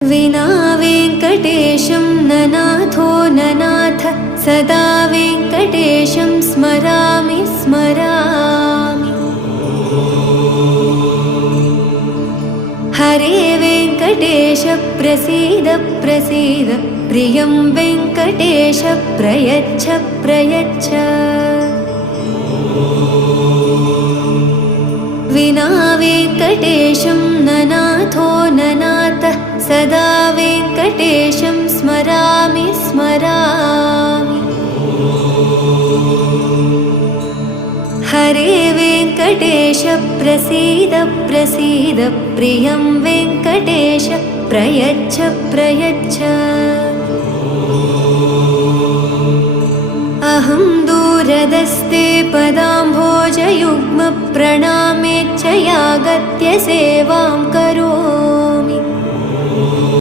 विना वेङ्कटेशं ननाथो ननाथ सदा वेङ्कटेशं स्मरामि स्मरामि। हरे वेङ्कटेश प्रसीद प्रसीद प्रियं वेङ्कटेश प्रयच्छ प्रयच्छ। विना वेङ्कटेशं ननाथो ननाथ सदा वेङ्कटेशं स्मरामि स्मरामि। हरे वेङ्कटेश प्रसीद प्रसीद प्रियं वेङ्कटेश प्रयच्छ प्रयच्छ। अहं दूरदस्ते पदाम्भोजयुग्म प्रणामेच्छ यागत्य सेवां करोमि।